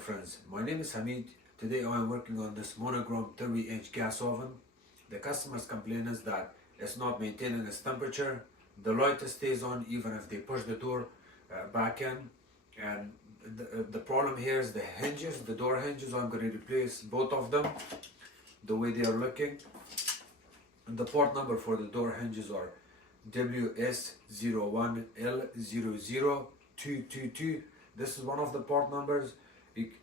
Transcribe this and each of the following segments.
friends, my name is Hamid. Today I am working on this Monogram 30-inch gas oven. The customer's complaint is that it's not maintaining its temperature. The light stays on even if they push the door back in. And the problem here is the hinges, the door hinges. I'm going to replace both of them the way they are looking. And the part number for the door hinges are WS01L00233. This is one of the part numbers.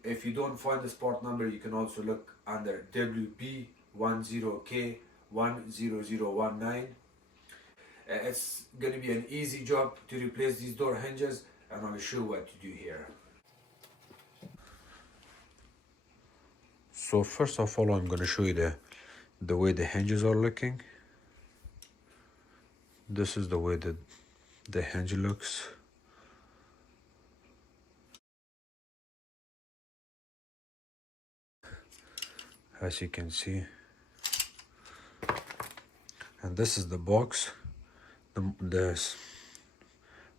If you don't find this part number, you can also look under WB10K10019. It's going to be an easy job to replace these door hinges, and I'll show you what to do here. So first of all, I'm going to show you the way the hinges are looking. This is the way that the hinge looks. As you can see, and this is the box. The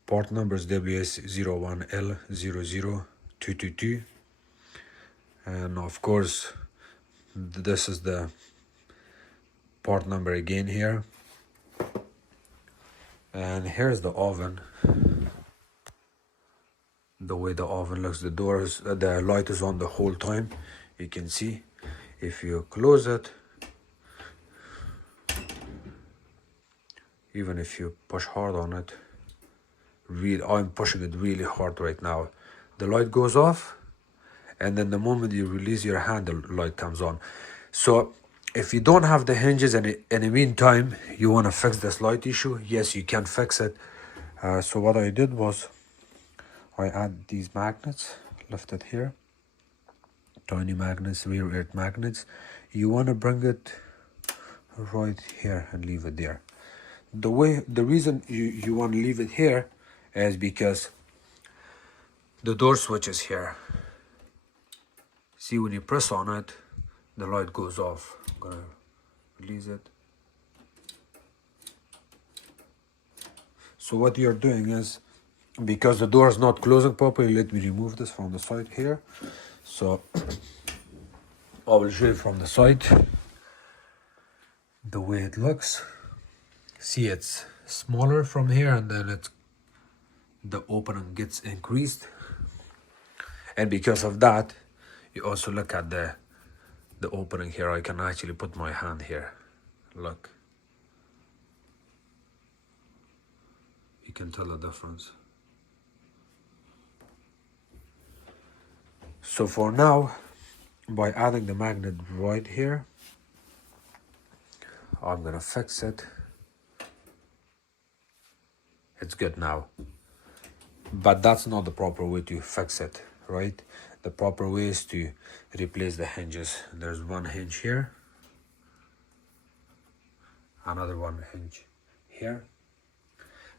part number is WS01L00233, and of course this is the part number again here. And here's the oven. The way the oven looks, the doors, the light is on the whole time. You can see. If you close it, even if you push hard on it, I'm pushing it really hard right now, the light goes off, and then the moment you release your hand, the light comes on. So if you don't have the hinges and in the meantime you want to fix this light issue, yes, you can fix it. So what I did was I add these magnets, left it here. Tiny magnets, rear end magnets. You want to bring it right here and leave it there. The reason you want to leave it here is because the door switch is here. See, when you press on it, the light goes off. I'm gonna release it. So what you're doing is, because the door is not closing properly, let me remove this from the side here. So I will show you from the side the way it looks. See, it's smaller from here, and then the opening gets increased, and because of that, you also look at the opening here. I can actually put my hand here. Look, you can tell the difference. So for now, by adding the magnet right here, I'm gonna fix it. It's good now. But that's not the proper way to fix it, right? The proper way is to replace the hinges. There's one hinge here, another one hinge here.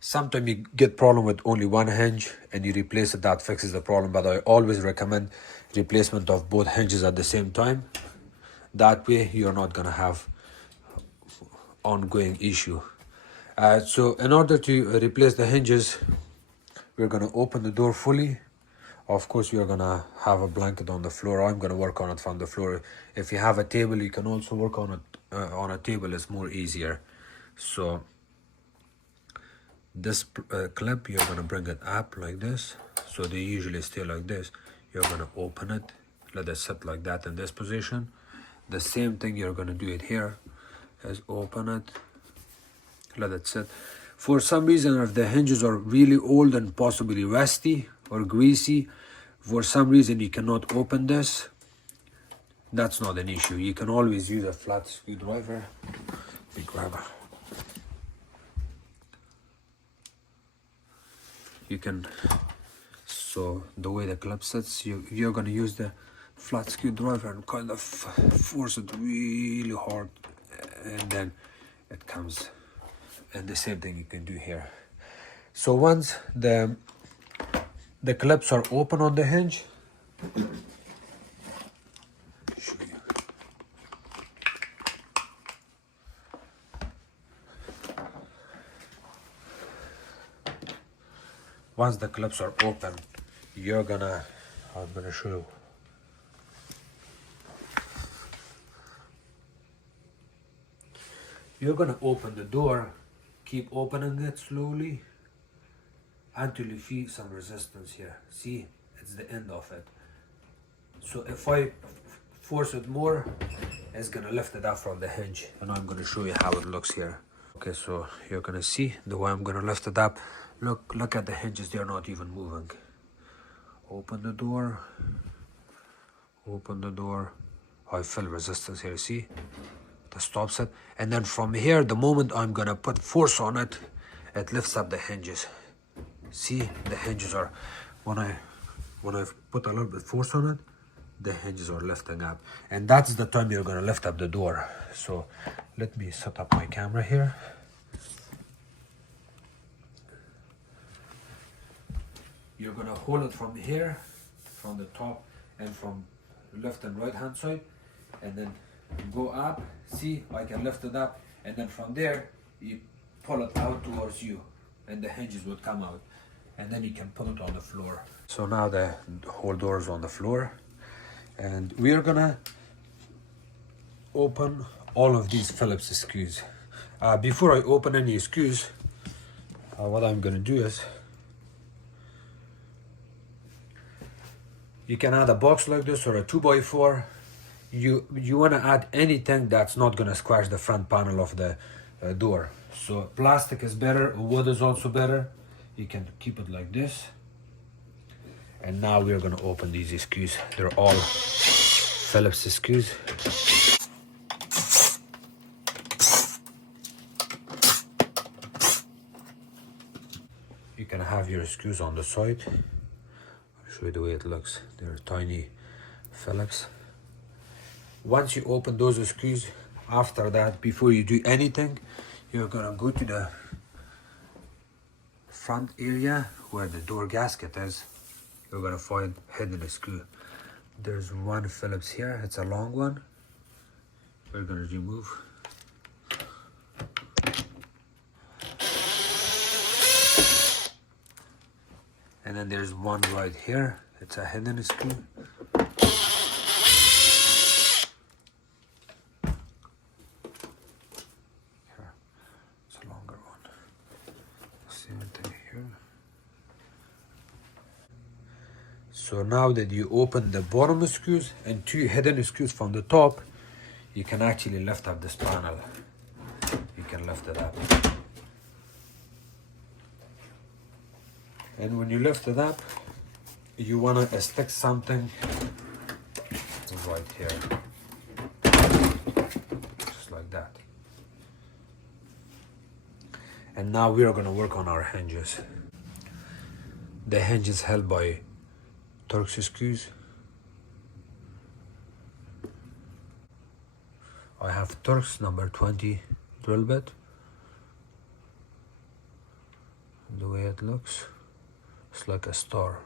Sometimes you get problem with only one hinge and you replace it, that fixes the problem, but I always recommend replacement of both hinges at the same time. That way you're not gonna have ongoing issue. So in order to replace the hinges, we're gonna open the door fully. Of course, you're gonna have a blanket on the floor. I'm gonna work on it from the floor. If you have a table, you can also work on it on a table. It's more easier. So this clip, you're gonna bring it up like this. So they usually stay like this. You're gonna open it, let it sit like that in this position. The same thing you're gonna do it here, is open it, let it sit. For some reason, if the hinges are really old and possibly rusty or greasy, for some reason you cannot open this, that's not an issue. You can always use a flat screwdriver. Big grabber. You can, so the way the clip sits, you're gonna use the flat screwdriver and kind of force it really hard, and then it comes. And the same thing you can do here. So once the clips are open on the hinge, show you. Once the clips are open, I'm gonna show you You're gonna open the door, keep opening it slowly until you feel some resistance here. See, it's the end of it. So if I force it more, it's gonna lift it up from the hinge, and I'm gonna show you how it looks here. Okay, so you're gonna see the way I'm gonna lift it up. Look at the hinges, they're not even moving. Open the door, open the door. I feel resistance here, see? That stops it. And then from here, the moment I'm gonna put force on it, it lifts up the hinges. See, the hinges are, when I put a little bit force on it, the hinges are lifting up. And that's the time you're gonna lift up the door. So let me set up my camera here. You're gonna hold it from here, from the top, and from left and right hand side, and then go up. See, I can lift it up, and then from there you pull it out towards you, and the hinges would come out, and then you can put it on the floor. So now the whole door is on the floor, and we are gonna open all of these Phillips screws. Before I open any screws, what I'm gonna do is, you can add a box like this or a 2x4. You want to add anything that's not going to squash the front panel of the door. So plastic is better, wood is also better. You can keep it like this. And now we're going to open these screws. They're all Phillips screws. You can have your screws on the side. I'll show you the way it looks. They're tiny Phillips. Once you open those screws, after that, before you do anything, you're gonna go to the front area where the door gasket is. You're gonna find hidden screw. There's one Phillips here, it's a long one. We're gonna remove. And then there's one right here, it's a hidden screw. So now that you open the bottom screws and two hidden screws from the top, you can actually lift up this panel. You can lift it up. And when you lift it up, you want to stick something right here. Just like that. And now we are going to work on our hinges. The hinge is held by Torx screws. I have Torx number 20 drill bit. The way it looks, it's like a star.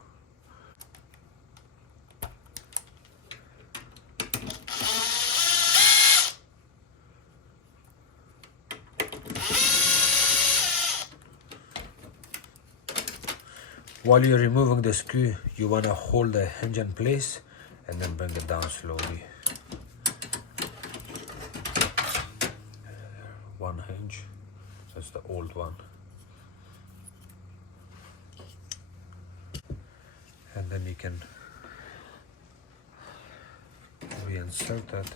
While you're removing the screw, you want to hold the hinge in place and then bring it down slowly. One hinge, that's the old one. And then you can reinsert it.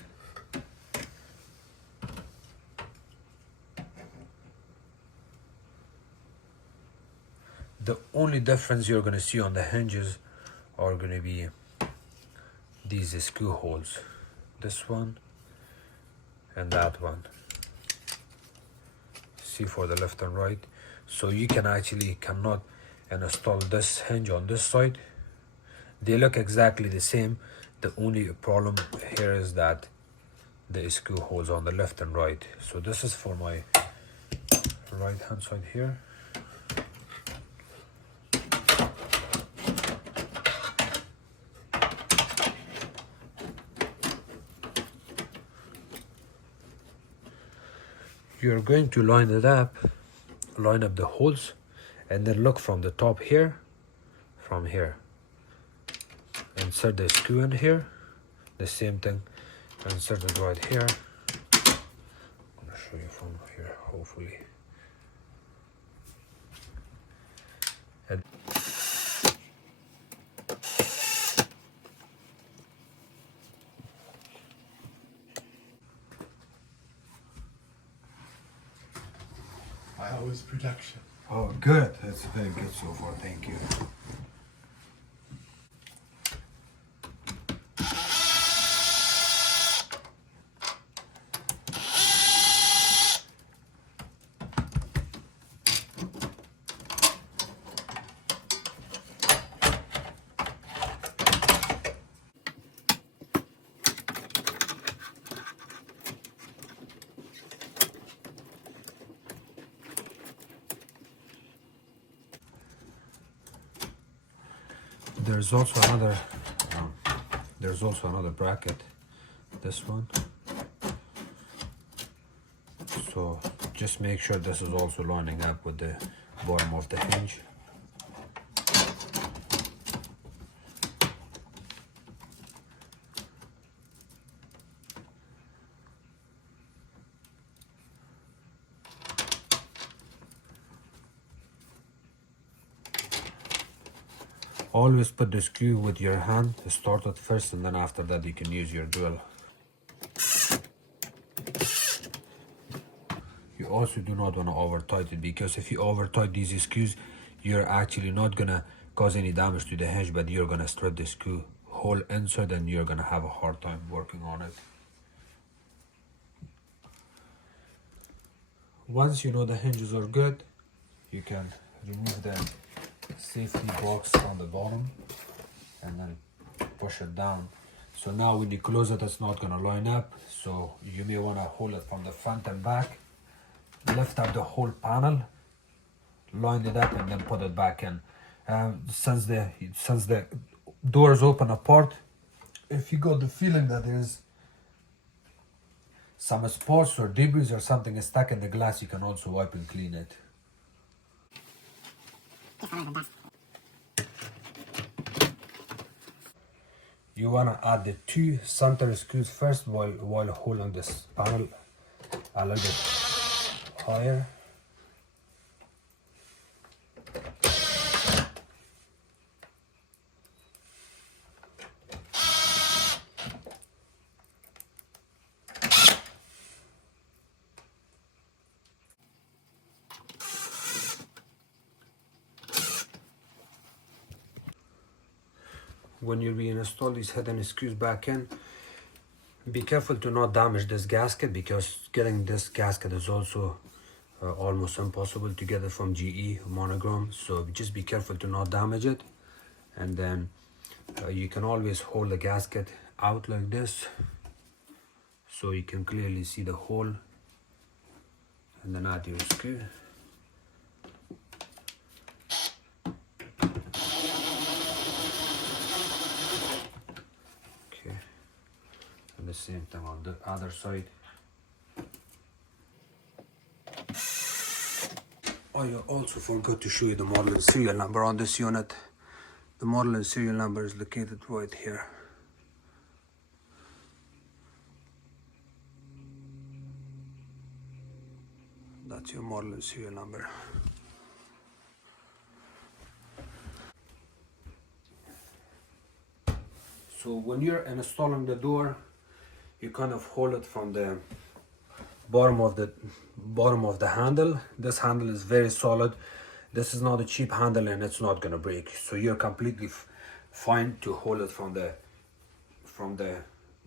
The only difference you're going to see on the hinges are going to be these screw holes. This one and that one. See, for the left and right. So you can actually cannot install this hinge on this side. They look exactly the same. The only problem here is that the screw holes on the left and right. So this is for my right hand side here. You're going to line it up, line up the holes, and then look from the top here, from here. Insert the screw in here, the same thing, insert it right here. I'm gonna show you from here. hopefully. And How was production? oh, good. That's very good so far. Thank you. There's also another bracket, this one. So just make sure this is also lining up with the bottom of the hinge. Always put the screw with your hand, start it first, and then after that you can use your drill. You also do not want to over tighten it, because if you over tighten these screws, you're actually not gonna cause any damage to the hinge, but you're gonna strip the screw hole inside and you're gonna have a hard time working on it. Once you know the hinges are good, you can remove the safety box from the bottom and then push it down. So now when you close it, it's not gonna line up, so you may wanna hold it from the front and back, lift up the whole panel, line it up, and then put it back in. Since the doors open apart, if you got the feeling that there's some spots or debris or something is stuck in the glass, you can also wipe and clean it. You wanna add the two center screws first while holding this panel a little bit higher. When you reinstall these hidden screws back in, be careful to not damage this gasket, because getting this gasket is also almost impossible to get it from GE Monogram. So just be careful to not damage it. And then you can always hold the gasket out like this so you can clearly see the hole, and then add your screw. The same thing on the other side. I also forgot to show you the model and serial number on this unit. The model and serial number is located right here. That's your model and serial number. So when you're installing the door, you kind of hold it from the bottom of the handle. This handle is very solid. This is not a cheap handle and it's not gonna break. So you're completely fine to hold it from the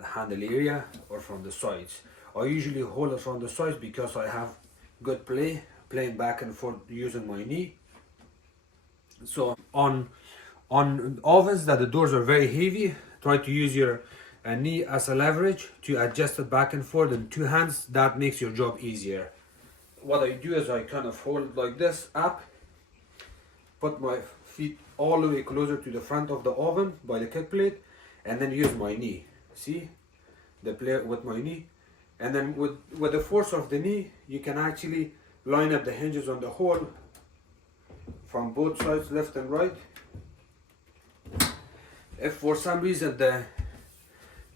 handle area or from the sides. I usually hold it from the sides because I have good playing back and forth using my knee. So on ovens that the doors are very heavy, try to use your knee as a leverage to adjust it back and forth in two hands. That makes your job easier. What I do is I kind of hold like this up, put my feet all the way closer to the front of the oven by the kick plate, and then use my knee. See the plate with my knee, and then with the force of the knee you can actually line up the hinges on the hole from both sides, left and right. If for some reason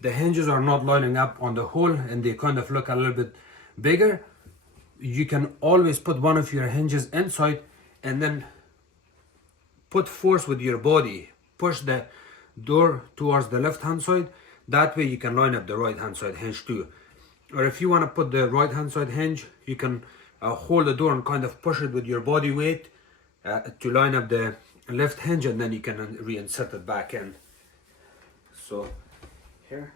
the hinges are not lining up on the hole and they kind of look a little bit bigger, you can always put one of your hinges inside and then put force with your body. Push the door towards the left hand side. That way you can line up the right hand side hinge too. Or if you want to put the right hand side hinge, you can hold the door and kind of push it with your body weight to line up the left hinge, and then you can reinsert it back in. So here.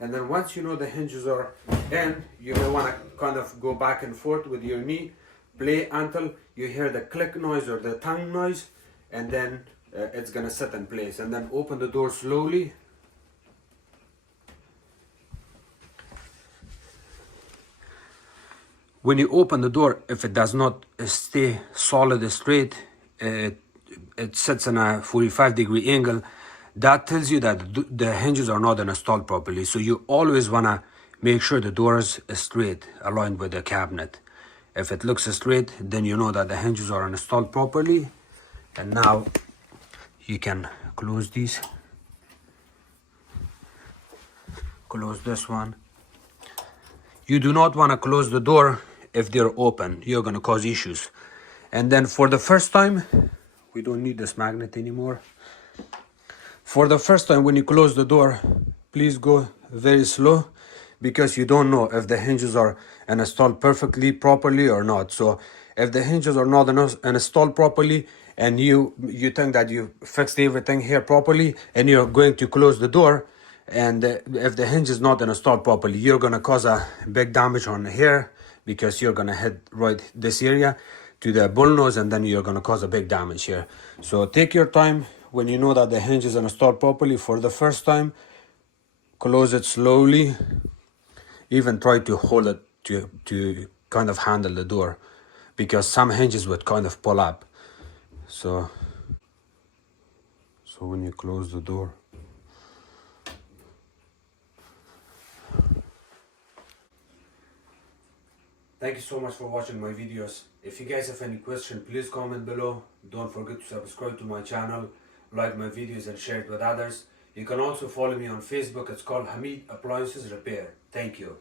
And then once you know the hinges are in, you may want to kind of go back and forth with your knee, play until you hear the click noise or the tongue noise, and then it's gonna sit in place. And then open the door slowly. When you open the door, if it does not stay solid straight, it sits in a 45-degree angle, that tells you that the hinges are not installed properly. So you always want to make sure the door is straight, aligned with the cabinet. If it looks straight, then you know that the hinges are installed properly. And now you can close these. Close this one. You do not want to close the door if they're open. You're going to cause issues. And then for the first time, we don't need this magnet anymore. For the first time when you close the door, please go very slow, because you don't know if the hinges are installed perfectly, properly or not. So if the hinges are not installed properly, and you think that you fixed everything here properly, and you're going to close the door, and if the hinge is not installed properly, you're going to cause a big damage on here, because you're going to hit right this area to the bullnose, and then you're going to cause a big damage here. So take your time. When you know that the hinge is installed properly for the first time, close it slowly. Even try to hold it to kind of handle the door, because some hinges would kind of pull up. So when you close the door, thank you so much for watching my videos. If you guys have any question, please comment below. Don't forget to subscribe to my channel, like my videos and share it with others. You can also follow me on Facebook. It's called Hamid Appliances Repair. Thank you.